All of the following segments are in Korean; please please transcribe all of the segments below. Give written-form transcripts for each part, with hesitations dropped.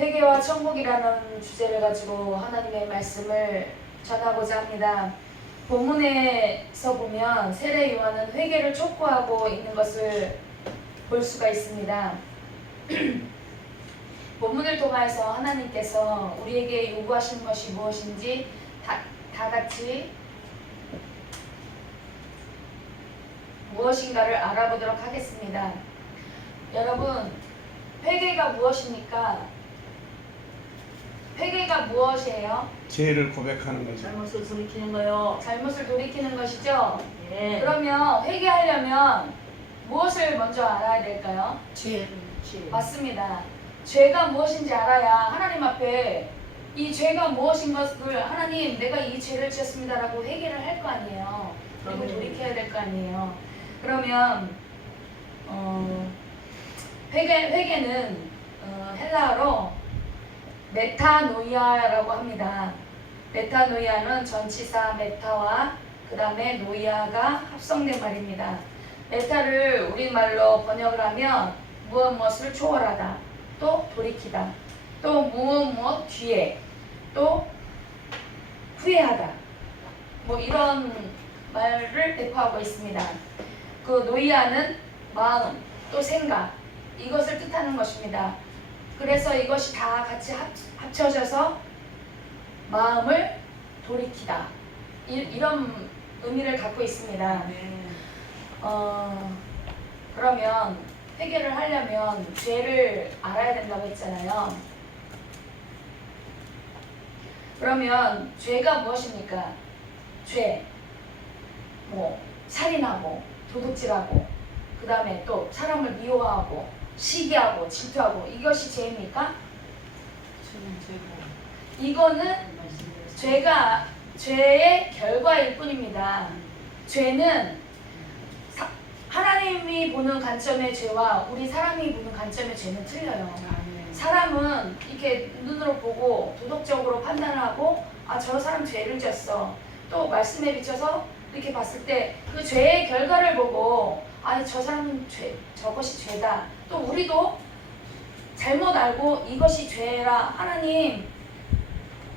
회개와 천국이라는 주제를 가지고 하나님의 말씀을 전하고자 합니다. 본문에서 보면 세례 요한은 회개를 촉구하고 있는 것을 볼 수가 있습니다. 본문을 통해서 하나님께서 우리에게 요구하시는 것이 무엇인지 다 같이 무엇인가를 알아보도록 하겠습니다. 여러분, 회개가 무엇입니까? 회개가 무엇이에요? 죄를 고백하는 거죠. 잘못을 돌이키는 거요. 잘못을 돌이키는 것이죠? 예. 그러면 회개하려면 무엇을 먼저 알아야 될까요? 죄. 맞습니다. 죄가 무엇인지 알아야 하나님 앞에 이 죄가 무엇인 것을 하나님 내가 이 죄를 지었습니다라고 회개를 할 거 아니에요. 그리고 돌이켜야 될 거 아니에요. 그러면 회개는 헬라어로 메타노이아라고 합니다. 메타노이아는 전치사 메타와 그 다음에 노이아가 합성된 말입니다. 메타를 우리말로 번역을 하면 무엇을 초월하다, 또 돌이키다, 또 무엇 뒤에, 또 후회하다, 뭐 이런 말을 배포하고 있습니다. 그 노이아는 마음, 또 생각, 이것을 뜻하는 것입니다. 그래서 이것이 다 같이 합쳐져서 마음을 돌이키다, 이런 의미를 갖고 있습니다. 그러면 회개를 하려면 죄를 알아야 된다고 했잖아요. 그러면 죄가 무엇입니까? 죄, 살인하고 도둑질하고 그 다음에 또 사람을 미워하고 시기하고 질투하고, 이것이 죄입니까? 이거는 죄의 결과일 뿐입니다. 죄는 하나님이 보는 관점의 죄와 우리 사람이 보는 관점의 죄는 틀려요. 사람은 이렇게 눈으로 보고 도덕적으로 판단하고 저 사람 죄를 지었어. 또 말씀에 비춰서 이렇게 봤을 때 그 죄의 결과를 보고 저 사람은 저것이 죄다. 또 우리도 잘못 알고 이것이 죄라, 하나님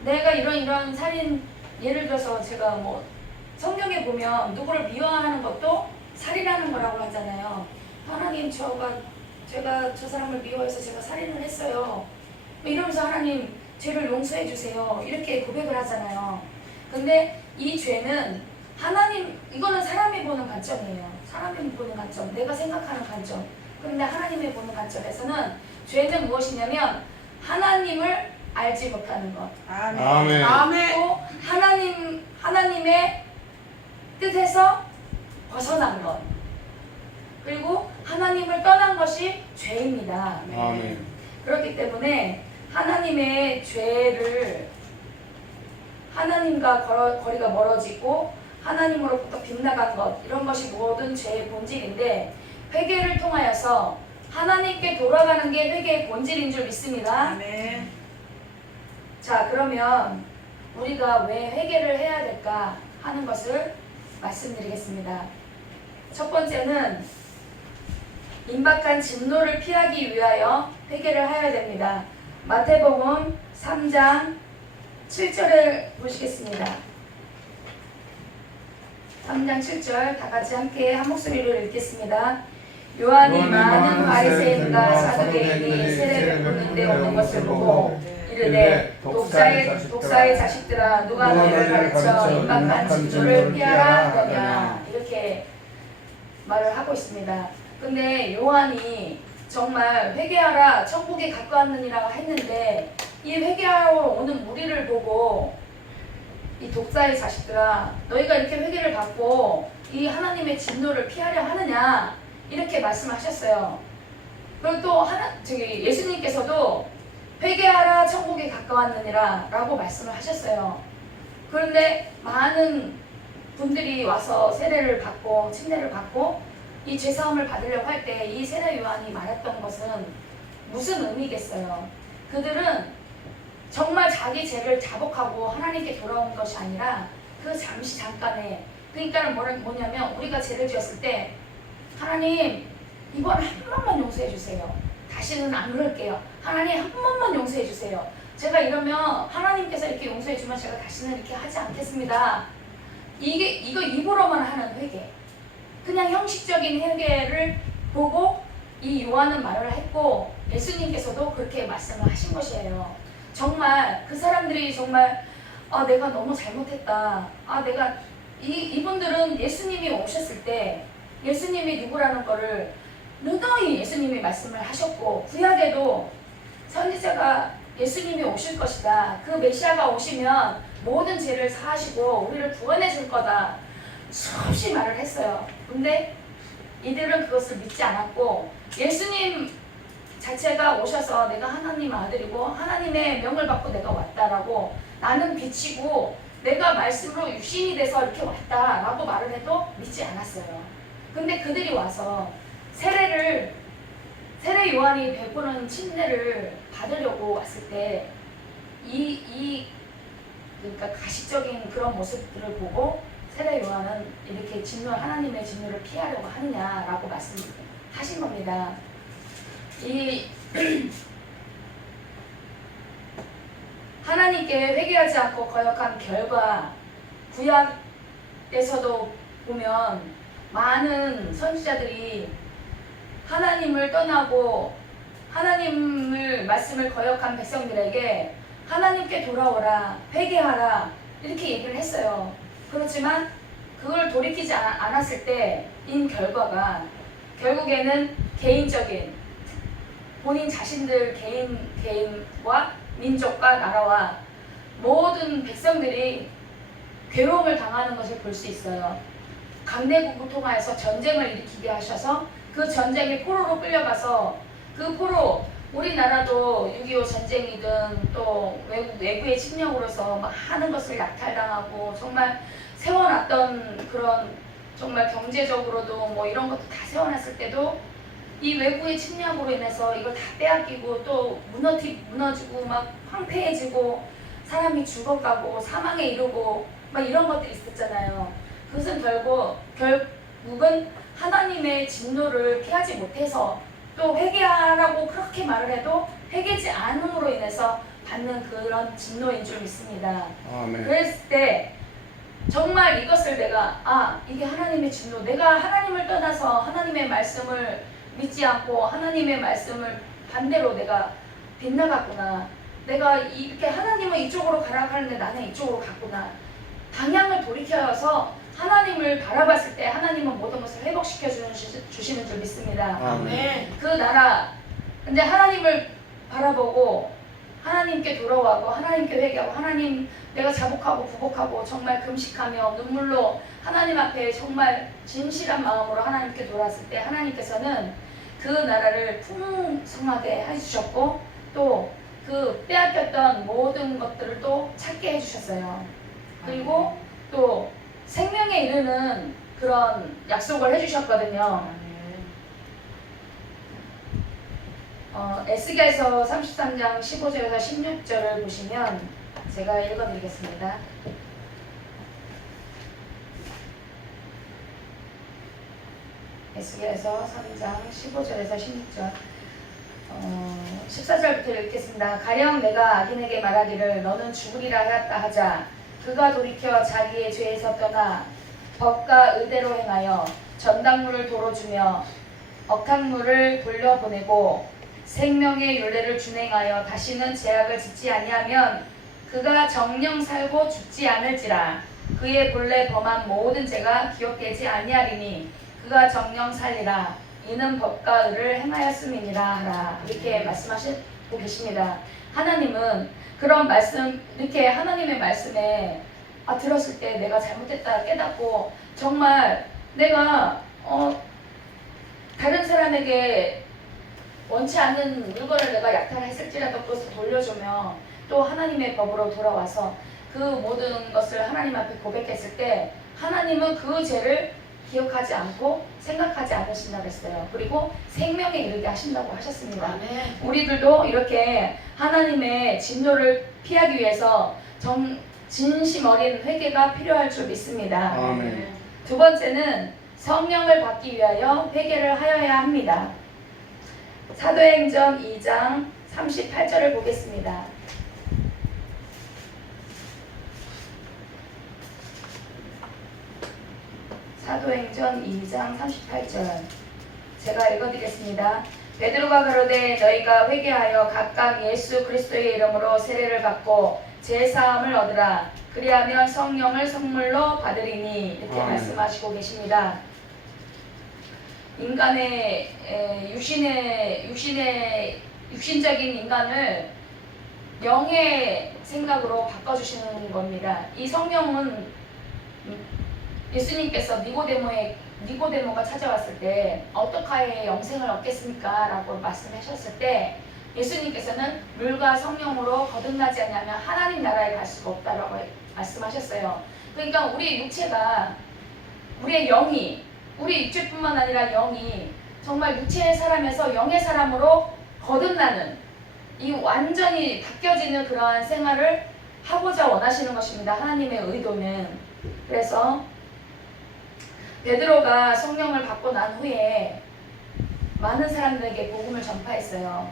내가 이런 살인, 예를 들어서 제가 성경에 보면 누구를 미워하는 것도 살인하는 거라고 하잖아요. 하나님 제가 저 사람을 미워해서 제가 살인을 했어요. 이러면서 하나님 죄를 용서해 주세요. 이렇게 고백을 하잖아요. 근데 이 죄는 이거는 사람이 보는 관점이에요. 사람이 보는 관점, 내가 생각하는 관점. 그런데 하나님이 보는 관점에서는 죄는 무엇이냐면 하나님을 알지 못하는 것. 아멘. 또 하나님의 뜻에서 벗어난 것, 그리고 하나님을 떠난 것이 죄입니다. 아멘. 그렇기 때문에 하나님의 죄를, 하나님과 거리가 멀어지고 하나님으로부터 빗나간 것, 이런 것이 모든 죄의 본질인데, 회개를 통하여서 하나님께 돌아가는 게 회개의 본질인 줄 믿습니다. 아멘. 자, 그러면 우리가 왜 회개를 해야 될까 하는 것을 말씀드리겠습니다. 첫 번째는 임박한 진노를 피하기 위하여 회개를 해야 됩니다. 마태복음 3장 7절을 보시겠습니다. 3장 7절 다 같이 함께 한 목소리로 읽겠습니다. 요한이 많은 바리새인과 사두개인이 세례를 붓는데 오는 것을 보고 이르되 독사의 자식들아, 누가 너희를 가르쳐 임박한 진노를 피하라 하더냐, 이렇게 말을 하고 있습니다. 근데 요한이 정말 회개하라 천국에 가까웠느니라 했는데, 이 회개하러 오는 무리를 보고 이 독사의 자식들아, 너희가 이렇게 회개를 받고 이 하나님의 진노를 피하려 하느냐, 이렇게 말씀하셨어요. 그리고 또 예수님께서도 회개하라 천국에 가까웠느니라 라고 말씀을 하셨어요. 그런데 많은 분들이 와서 세례를 받고 침례를 받고 이 죄사함을 받으려고 할 때 이 세례 요한이 말했던 것은 무슨 의미겠어요? 그들은 정말 자기 죄를 자복하고 하나님께 돌아온 것이 아니라 그 잠깐에, 그러니까 뭐냐면 우리가 죄를 지었을 때 하나님 이번 한 번만 용서해 주세요. 다시는 안 그럴게요. 하나님 한 번만 용서해 주세요. 제가 이러면 하나님께서 이렇게 용서해 주면 제가 다시는 이렇게 하지 않겠습니다. 이거 입으로만 하는 회개. 그냥 형식적인 회개를 보고 이 요한은 말을 했고 예수님께서도 그렇게 말씀을 하신 것이에요. 정말 그 사람들이 정말 내가 너무 잘못했다. 내가 이분들은 예수님이 오셨을 때 예수님이 누구라는 거를 누누이 예수님이 말씀을 하셨고 구약에도 선지자가 예수님이 오실 것이다. 그 메시아가 오시면 모든 죄를 사하시고 우리를 구원해 줄 거다. 수없이 말을 했어요. 근데 이들은 그것을 믿지 않았고 예수님 자체가 오셔서 내가 하나님 아들이고 하나님의 명을 받고 내가 왔다라고 나는 빛이고 내가 말씀으로 육신이 돼서 이렇게 왔다라고 말을 해도 믿지 않았어요. 근데 그들이 와서 세례 요한이 베푸는 침례를 받으려고 왔을 때 그러니까 가식적인 그런 모습들을 보고 세례 요한은 이렇게 하나님의 진노를 피하려고 하느냐라고 말씀하신 겁니다. 하나님께 회개하지 않고 거역한 결과 구약에서도 보면 많은 선지자들이 하나님을 떠나고 하나님을 말씀을 거역한 백성들에게 하나님께 돌아오라, 회개하라 이렇게 얘기를 했어요. 그렇지만 그걸 돌이키지 않았을 때인 결과가 결국에는 개인적인 본인 자신들 개인과 민족과 나라와 모든 백성들이 괴로움을 당하는 것을 볼 수 있어요. 강대국을 통하여서 전쟁을 일으키게 하셔서 그 전쟁이 포로로 끌려가서 그 포로 우리나라도 6.25 전쟁이든 또 외부의 침략으로서 많은 것을 약탈당하고 정말 세워놨던 그런 정말 경제적으로도 뭐 이런 것도 다 세워놨을 때도 이 외부의 침략으로 인해서 이걸 다 빼앗기고 또 무너지고 막 황폐해지고 사람이 죽어가고 사망에 이르고 막 이런 것들이 있었잖아요. 그것은 결국은 하나님의 진노를 피하지 못해서 또 회개하라고 그렇게 말을 해도 회개지 않음으로 인해서 받는 그런 진노인 줄 믿습니다. 아멘. 그랬을 때 정말 이것을 내가 이게 하나님의 진노, 내가 하나님을 떠나서 하나님의 말씀을 믿지 않고 하나님의 말씀을 반대로 내가 빗나갔구나. 내가 이렇게 하나님은 이쪽으로 가라고 하는데 나는 이쪽으로 갔구나. 방향을 돌이켜서 하나님을 바라봤을 때 하나님은 모든 것을 회복시켜 주시는 줄 믿습니다. 아멘. 그 나라 근데 하나님을 바라보고 하나님께 돌아가고 하나님께 회개하고 하나님 내가 자복하고 부복하고 정말 금식하며 눈물로 하나님 앞에 정말 진실한 마음으로 하나님께 돌아왔을 때 하나님께서는 그 나라를 풍성하게 해주셨고 또 그 빼앗겼던 모든 것들을 또 찾게 해주셨어요. 그리고 또 생명에 이르는 그런 약속을 해주셨거든요. 에스겔서 33장 15절에서 16절을 보시면 제가 읽어드리겠습니다. 에스겔서 3장 15절에서 16절 14절부터 읽겠습니다. 가령 내가 악인에게 말하기를 너는 죽으리라 하였다 하자 그가 돌이켜 자기의 죄에서 떠나 법과 의대로 행하여 전당물을 도로 주며 억탕물을 돌려보내고 생명의 율례를 준행하여 다시는 죄악을 짓지 아니하면 그가 정령 살고 죽지 않을지라 그의 본래 범한 모든 죄가 기억되지 아니하리니 그가 정령 살리라 이는 법과 의를 행하였음이니라 하라 이렇게 말씀하시고 계십니다. 하나님은 그런 말씀 이렇게 하나님의 말씀에 들었을 때 내가 잘못했다 깨닫고 정말 내가 다른 사람에게 원치 않는 물건을 내가 약탈했을지라도 그것을 돌려주며 또 하나님의 법으로 돌아와서 그 모든 것을 하나님 앞에 고백했을 때 하나님은 그 죄를 기억하지 않고 생각하지 않으신다고 했어요. 그리고 생명에 이르게 하신다고 하셨습니다. 아멘. 우리들도 이렇게 하나님의 진노를 피하기 위해서 진심 어린 회개가 필요할 줄 믿습니다. 아멘. 두 번째는 성령을 받기 위하여 회개를 하여야 합니다. 사도행전 2장 38절을 보겠습니다. 사도행전 2장 38절 제가 읽어드리겠습니다. 베드로가 가로되 너희가 회개하여 각각 예수 그리스도의 이름으로 세례를 받고 제사함을 얻으라. 그리하면 성령을 선물로 받으리니 이렇게 말씀하시고 계십니다. 인간의 육신적인 인간을 영의 생각으로 바꿔주시는 겁니다. 이 성령은 예수님께서 니고데모가 찾아왔을 때 어떻게 영생을 얻겠습니까? 라고 말씀하셨을 때 예수님께서는 물과 성령으로 거듭나지 않으면 하나님 나라에 갈 수가 없다라고 말씀하셨어요. 그러니까 우리 육체가 우리의 영이 우리 육체뿐만 아니라 영이 정말 육체의 사람에서 영의 사람으로 거듭나는 이 완전히 바뀌어지는 그러한 생활을 하고자 원하시는 것입니다. 하나님의 의도는. 그래서 베드로가 성령을 받고 난 후에 많은 사람들에게 복음을 전파했어요.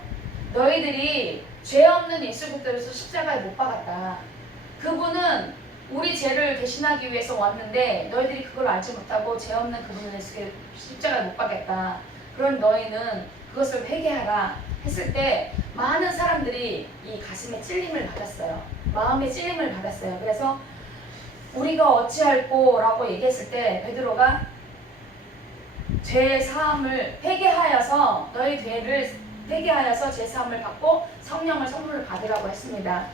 너희들이 죄 없는 예수 그리스도를 십자가에 못 박았다. 그분은 우리 죄를 대신하기 위해서 왔는데 너희들이 그걸 알지 못하고 죄 없는 그분을 십자가에 못 박겠다. 그럼 너희는 그것을 회개하라 했을 때 많은 사람들이 이 가슴에 찔림을 받았어요. 마음에 찔림을 받았어요. 그래서 우리가 어찌할꼬 라고 얘기했을 때 베드로가 죄 사함을 회개하여서 너희 죄를 회개하여서 죄 사함을 받고 성령을 선물을 받으라고 했습니다.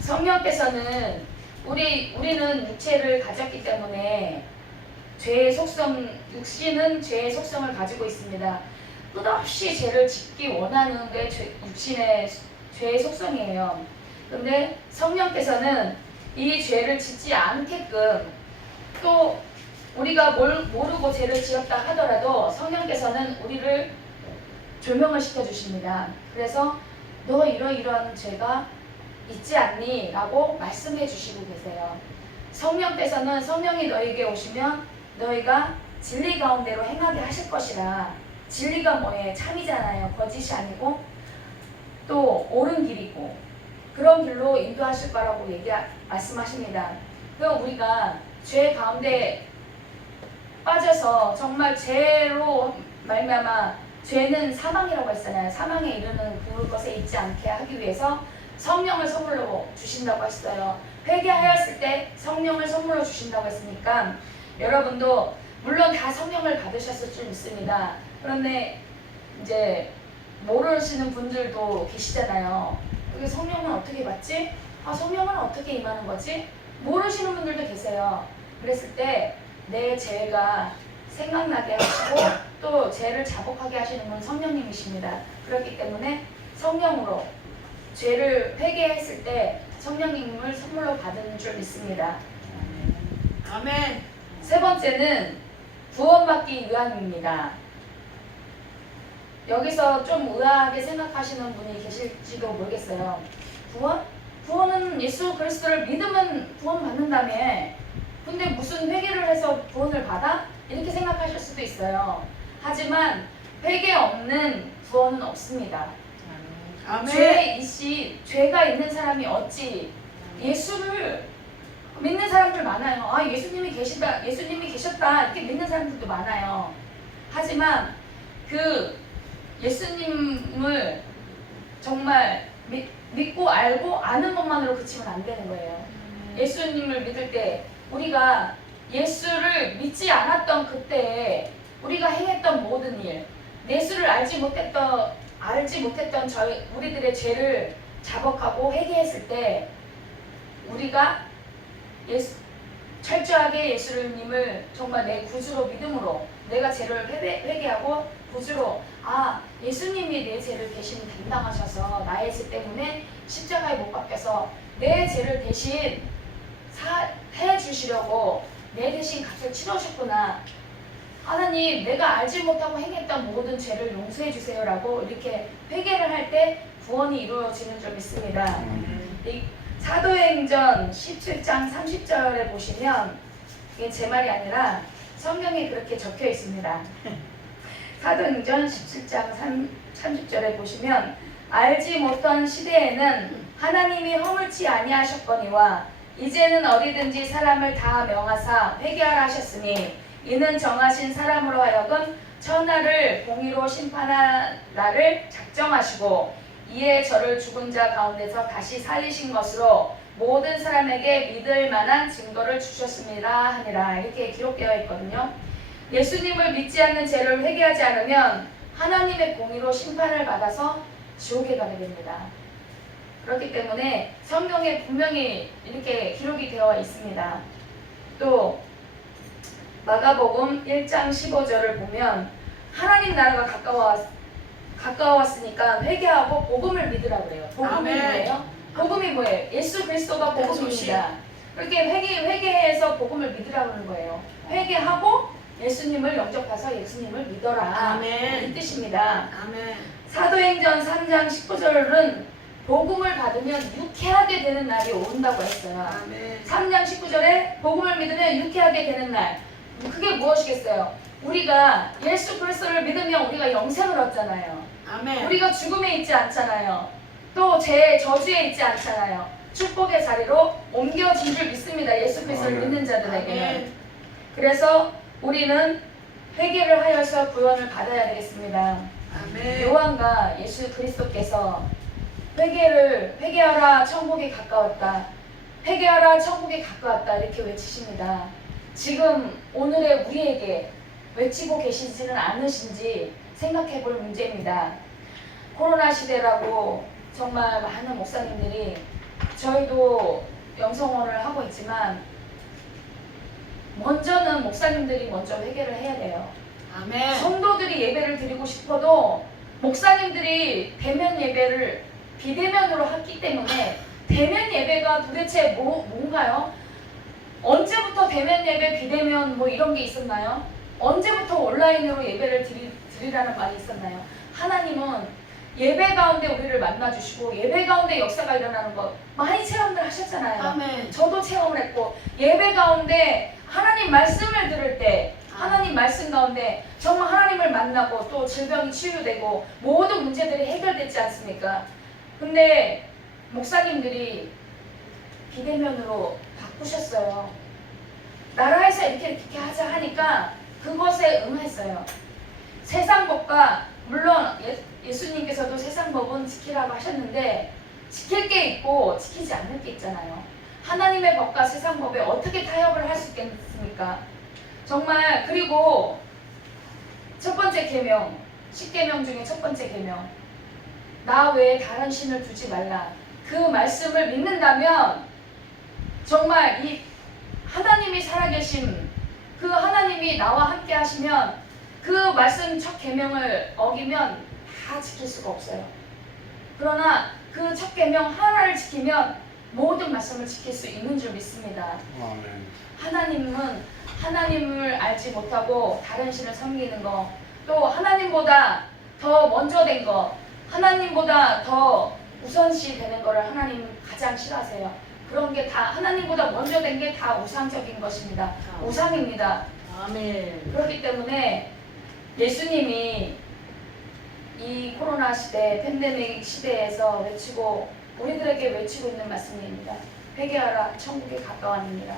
성령께서는 우리는 육체를 가졌기 때문에 죄의 속성, 육신은 죄의 속성을 가지고 있습니다. 끝없이 죄를 짓기 원하는 게 육신의 죄의 속성이에요. 그런데 성령께서는 이 죄를 짓지 않게끔 또 우리가 모르고 죄를 지었다 하더라도 성령께서는 우리를 조명을 시켜주십니다. 그래서 너 이러이러한 죄가 있지 않니? 라고 말씀해 주시고 계세요. 성령께서는 성령이 너에게 오시면 너희가 진리 가운데로 행하게 하실 것이라. 진리가 뭐예요? 참이잖아요. 거짓이 아니고 또 옳은 길이고 그런 길로 인도하실 거라고 말씀하십니다. 그럼 우리가 죄 가운데 빠져서 정말 죄로 말미암아 죄는 사망이라고 했잖아요. 사망에 이르는 그 것에 있지 않게 하기 위해서 성령을 선물로 주신다고 했어요. 회개하였을 때 성령을 선물로 주신다고 했으니까 여러분도 물론 다 성령을 받으셨을 줄 믿습니다. 그런데 이제 모르시는 분들도 계시잖아요. 이게 성령은 어떻게 받지? 성령은 어떻게 임하는 거지? 모르시는 분들도 계세요. 그랬을 때 내 죄가 생각나게 하시고 또 죄를 자복하게 하시는 분은 성령님이십니다. 그렇기 때문에 성령으로 죄를 회개했을 때 성령님을 선물로 받은 줄 믿습니다. 아멘. 세 번째는 구원받기 위함입니다. 여기서 좀 의아하게 생각하시는 분이 계실지도 모르겠어요. 구원은 예수 그리스도를 믿으면 구원받는다며. 근데 무슨 회개를 해서 구원을 받아? 이렇게 생각하실 수도 있어요. 하지만 회개 없는 구원은 없습니다. 아멘. 죄가 있는 사람이 어찌 예수를 믿는 사람들 많아요. 예수님이 계셨다 이렇게 믿는 사람들도 많아요. 하지만 그 예수님을 정말 믿고 알고 아는 것만으로 그치면 안 되는 거예요. 예수님을 믿을 때 우리가 예수를 믿지 않았던 그때에 우리가 행했던 모든 일, 예수를 알지 못했던 우리들의 죄를 자복하고 회개했을 때 우리가 철저하게 예수님을 정말 내 구주로 믿음으로 내가 죄를 회개하고 구주로 예수님이 내 죄를 대신 담당하셔서 나의 죄 때문에 십자가에 못 박혀서 내 죄를 대신 해 주시려고 내 대신 값을 치러주셨구나. 하나님, 내가 알지 못하고 행했던 모든 죄를 용서해 주세요라고 이렇게 회개를 할 때 구원이 이루어지는 줄 믿습니다. 사도행전 17장 30절에 보시면 이게 제 말이 아니라 성경에 그렇게 적혀 있습니다. 사도행전 17장 30절에 보시면 알지 못한 시대에는 하나님이 허물치 아니하셨거니와 이제는 어디든지 사람을 다 명하사 회개하라 하셨으니 이는 정하신 사람으로 하여금 천하를 공의로 심판하라를 작정하시고 이에 저를 죽은 자 가운데서 다시 살리신 것으로 모든 사람에게 믿을 만한 증거를 주셨습니다 하니라. 이렇게 기록되어 있거든요. 예수님을 믿지 않는 죄를 회개하지 않으면 하나님의 공의로 심판을 받아서 지옥에 가게 됩니다. 그렇기 때문에 성경에 분명히 이렇게 기록이 되어 있습니다. 또 마가복음 1장 15절을 보면 하나님 나라가 가까웠으니까 회개하고 복음을 믿으라고 그래요. 복음이 아멘. 뭐예요? 복음이 뭐예요? 예수 그리스도가 복음입니다. 그렇게 회개해서 복음을 믿으라고 하는 거예요. 회개하고 예수님을 영접해서 예수님을 믿어라. 아멘. 이 뜻입니다. 아멘. 사도행전 3장 19절은 복음을 받으면 유쾌하게 되는 날이 온다고 했어요. 아멘. 3장 19절에 복음을 믿으면 유쾌하게 되는 날. 그게 무엇이겠어요? 우리가 예수 그리스도를 믿으면 우리가 영생을 얻잖아요. 아멘. 우리가 죽음에 있지 않잖아요. 또 제 저주에 있지 않잖아요. 축복의 자리로 옮겨진 줄 믿습니다. 예수 그리스도를 아멘. 믿는 자들에게는. 아멘. 그래서 우리는 회개를 하여서 구원을 받아야 되겠습니다. 아멘. 요한과 예수 그리스도께서 회개하라 천국이 가까웠다. 회개하라 천국이 가까웠다. 이렇게 외치십니다. 지금 오늘의 우리에게 외치고 계시지는 않으신지 생각해 볼 문제입니다. 코로나 시대라고 정말 많은 목사님들이 저희도 영성원을 하고 있지만 먼저는 목사님들이 먼저 회개를 해야 돼요. 아멘. 성도들이 예배를 드리고 싶어도 목사님들이 대면 예배를 비대면으로 했기 때문에 대면 예배가 도대체 뭔가요? 언제부터 대면 예배, 비대면 뭐 이런 게 있었나요? 언제부터 온라인으로 예배를 드리라는 말이 있었나요? 하나님은 예배 가운데 우리를 만나주시고 예배 가운데 역사가 일어나는 것 많이 체험들 하셨잖아요. 아멘. 저도 체험을 했고 예배 가운데 하나님 말씀을 들을 때 하나님 말씀 가운데 정말 하나님을 만나고 또 질병이 치유되고 모든 문제들이 해결됐지 않습니까? 근데 목사님들이 비대면으로 바꾸셨어요. 나라에서 이렇게 하자 하니까 그것에 응했어요. 세상 법과 물론 예수님께서도 세상 법은 지키라고 하셨는데 지킬 게 있고 지키지 않을 게 있잖아요. 하나님의 법과 세상 법에 어떻게 타협을 할 수 있겠습니까? 정말. 그리고 첫 번째 계명, 10계명 중에 첫 번째 계명, 나 외에 다른 신을 두지 말라. 그 말씀을 믿는다면 정말 이 하나님이 살아계심, 그 하나님이 나와 함께 하시면 그 말씀 첫 계명을 어기면 다 지킬 수가 없어요. 그러나 그 첫 계명 하나를 지키면 모든 말씀을 지킬 수 있는 줄 믿습니다. 아멘. 하나님은 하나님을 알지 못하고 다른 신을 섬기는 거, 또 하나님보다 더 먼저 된 거, 하나님보다 더 우선시 되는 거를 하나님은 가장 싫어하세요. 그런 게 다 하나님보다 먼저 된 게 다 우상적인 것입니다. 우상입니다. 아멘. 그렇기 때문에 예수님이 이 코로나 시대, 팬데믹 시대에서 우리들에게 외치고 있는 말씀입니다. 회개하라, 천국이 가까웠느니라.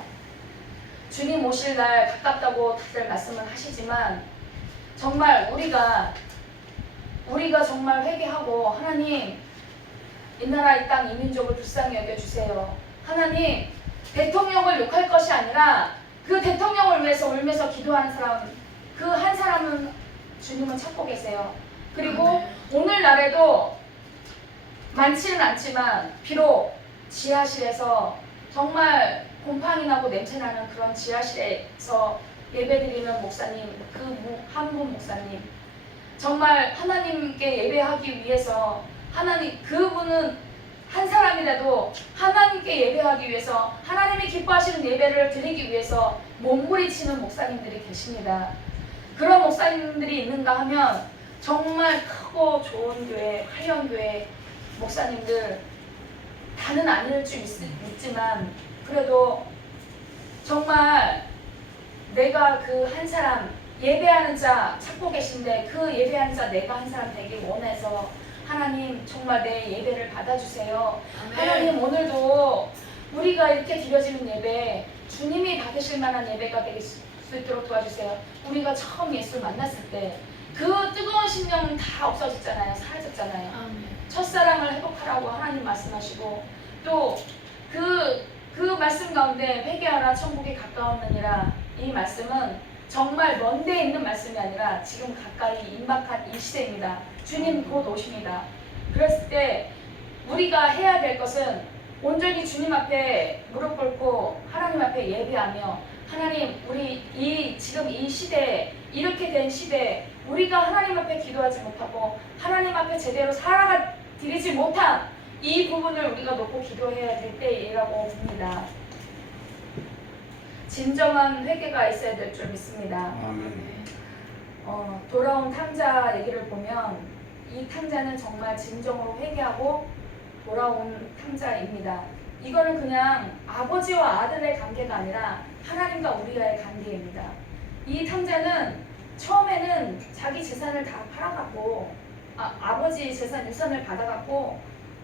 주님 오실 날 가깝다고 다들 말씀을 하시지만 정말 우리가 정말 회개하고 하나님, 이 나라 이 땅 이 민족을 불쌍히 여겨주세요. 하나님, 대통령을 욕할 것이 아니라 그 대통령을 위해서 울면서 기도하는 사람, 그 한 사람은 주님은 찾고 계세요. 그리고 오늘날에도 많지는 않지만 비록 지하실에서 정말 곰팡이 나고 냄새 나는 그런 지하실에서 예배드리는 목사님, 그 한 분 목사님, 정말 하나님께 예배하기 위해서 그분은 한 사람이라도 하나님께 예배하기 위해서 하나님이 기뻐하시는 예배를 드리기 위해서 몸부림치는 목사님들이 계십니다. 그런 목사님들이 있는가 하면 정말 크고 좋은 교회, 화려한 교회 목사님들 다는 아닐 줄 믿지만 그래도 정말 내가 그 한 사람, 예배하는 자 찾고 계신데 그 예배하는 자 내가 한 사람 되길 원해서 하나님 정말 내 예배를 받아주세요. 하나님 오늘도 우리가 이렇게 드려지는 예배 주님이 받으실 만한 예배가 될 수 있도록 도와주세요. 우리가 처음 예수 만났을 때 그 뜨거운 심령 다 없어졌잖아요. 사라졌잖아요. 첫사랑을 회복하라고 하나님 말씀하시고 또 그 말씀 가운데 회개하라 천국이 가까웠느니라 이 말씀은 정말 먼 데 있는 말씀이 아니라 지금 가까이 임박한 이 시대입니다. 주님 곧 오십니다. 그랬을 때 우리가 해야 될 것은 온전히 주님 앞에 무릎 꿇고 하나님 앞에 예배하며 하나님 우리 지금 이 시대에 이렇게 된 시대에 우리가 하나님 앞에 기도하지 못하고 하나님 앞에 제대로 살아가 드리지 못한 이 부분을 우리가 놓고 기도해야 될 때이라고 봅니다. 진정한 회개가 있어야 될 줄 믿습니다. 아멘. 돌아온 탕자 얘기를 보면 이 탕자는 정말 진정으로 회개하고 돌아온 탕자입니다. 이거는 그냥 아버지와 아들의 관계가 아니라 하나님과 우리와의 관계입니다. 이 탕자는 처음에는 자기 재산을 다 팔아갖고 아버지 재산 유산을 받아갖고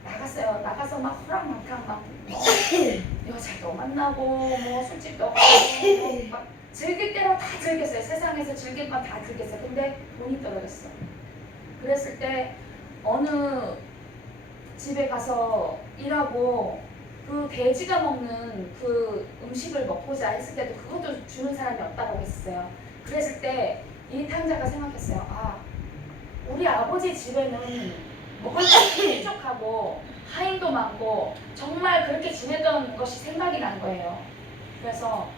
나갔어요. 나가서 막 호랑망탕 막 여자도 만나고 뭐 술집도 가고 막 즐길 대로 다 즐겼어요. 세상에서 즐길 건 다 즐겼어요. 근데 돈이 떨어졌어. 그랬을 때 어느 집에 가서 일하고 그 돼지가 먹는 그 음식을 먹고자 했을 때도 그것도 주는 사람이 없다고 했어요. 그랬을 때 이 탕자가 생각했어요. 우리 아버지 집에는 먹을 것이 부족하고 하인도 많고 정말 그렇게 지내던 것이 생각이 난 거예요. 그래서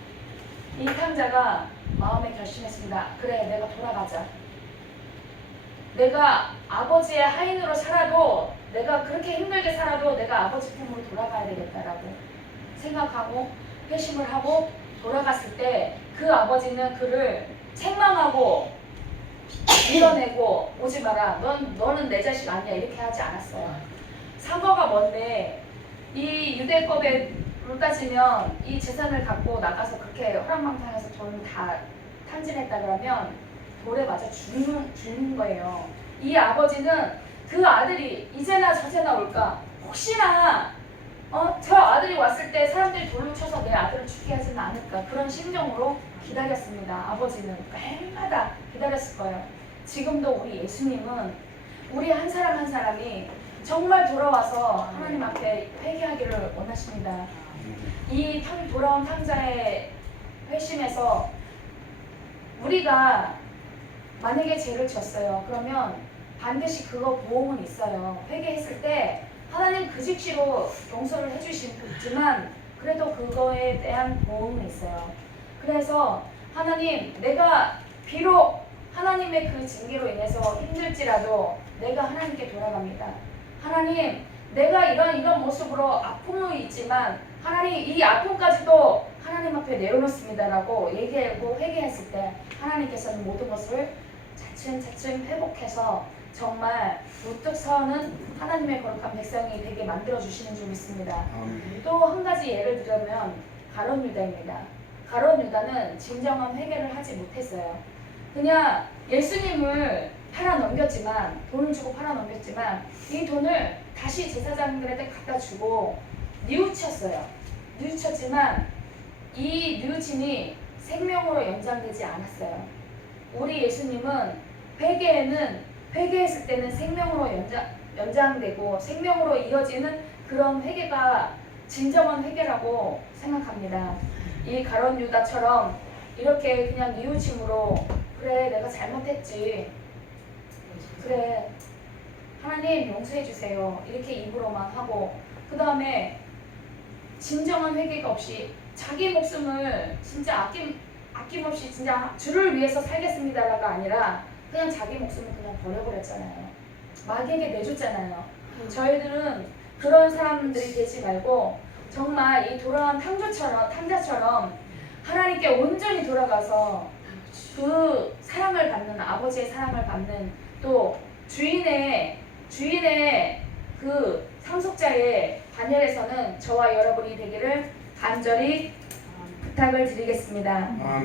이 탕자가 마음에 결심했습니다. 그래, 내가 돌아가자. 내가 아버지의 하인으로 살아도 내가 그렇게 힘들게 살아도 내가 아버지 품으로 돌아가야 되겠다라고 생각하고 회심을 하고 돌아갔을 때 그 아버지는 그를 책망하고 밀어내고 오지 마라. 너는 내 자식 아니야. 이렇게 하지 않았어요. 사과가 뭔데 이 유대법에 룰 따지면 이 재산을 갖고 나가서 그렇게 허랑방탕해서 돈 다 탕진했다 그러면 돌에 맞아 죽는 거예요. 이 아버지는 그 아들이 이제나 저제나 올까 혹시나 저 아들이 왔을 때 사람들이 돌로 쳐서 내 아들을 죽게 하지는 않을까 그런 심정으로 기다렸습니다. 아버지는 매일마다 기다렸을 거예요. 지금도 우리 예수님은 우리 한 사람 한 사람이 정말 돌아와서 하나님 앞에 회개하기를 원하십니다. 이 돌아온 탕자의 회심에서 우리가 만약에 죄를 졌어요. 그러면 반드시 그거 보험은 있어요. 회개했을 때 하나님 그 즉시로 용서를 해주시지만 그래도 그거에 대한 보험은 있어요. 그래서 하나님 내가 비록 하나님의 그 징계로 인해서 힘들지라도 내가 하나님께 돌아갑니다. 하나님 내가 이런 모습으로 아픔이 있지만 하나님 이 아픔까지도 하나님 앞에 내어놓습니다라고 얘기하고 회개했을 때 하나님께서는 모든 것을 차츰차츰 회복해서 정말 우뚝 서는 하나님의 거룩한 백성이 되게 만들어주시는 줄 믿습니다. 또 한 가지 예를 들면 가룟 유다입니다. 가룟 유다는 진정한 회개를 하지 못했어요. 그냥 예수님을 팔아넘겼지만 돈을 주고 팔아넘겼지만 이 돈을 다시 제사장들한테 갖다 주고 뉘우쳤어요. 뉘우쳤지만 이 뉘우침이 생명으로 연장되지 않았어요. 우리 예수님은 회개했을 때는 생명으로 연장되고 생명으로 이어지는 그런 회개가 진정한 회개라고 생각합니다. 이 가룟 유다처럼 이렇게 그냥 뉘우침으로 그래 내가 잘못했지 그래 하나님 용서해 주세요 이렇게 입으로만 하고 그 다음에 진정한 회개가 없이 자기 목숨을 진짜 아낌없이 진짜 주를 위해서 살겠습니다가 아니라 그냥 자기 목숨을 그냥 버려버렸잖아요. 마귀에게 내줬잖아요. 저희들은 그런 사람들이 되지 말고 정말 이 돌아온 탕자처럼 하나님께 온전히 돌아가서 그 사랑을 받는 아버지의 사랑을 받는 또 주인의 그 상속자의 반열에서는 저와 여러분이 되기를 간절히 부탁을 드리겠습니다.